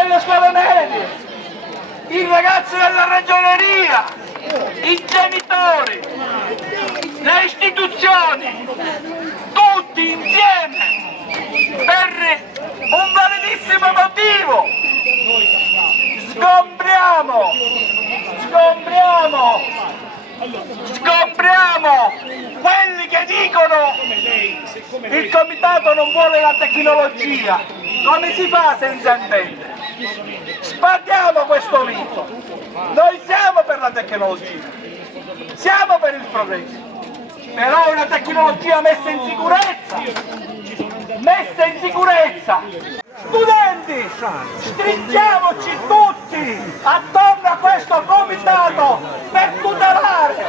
delle scuole medie, i ragazzi della ragioneria, i genitori, le istituzioni, tutti insieme per un validissimo motivo. Sgombriamo quelli che dicono il comitato non vuole la tecnologia. Come si fa senza intendere? Spartiamo questo mito. Noi siamo per la tecnologia, siamo per il progresso, però è una tecnologia messa in sicurezza. Studenti, stringiamoci tutti attorno a questo comitato per tutelare,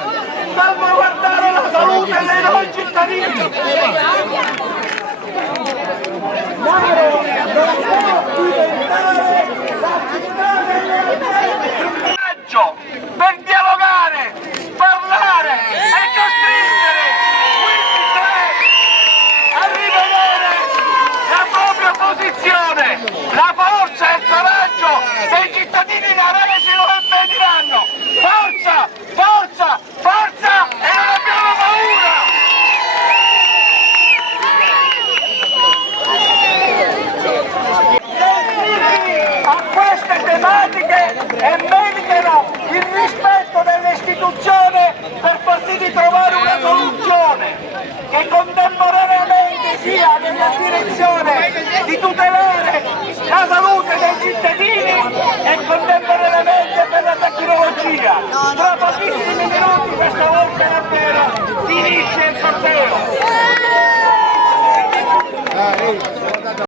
salvaguardare la salute dei nostri cittadini.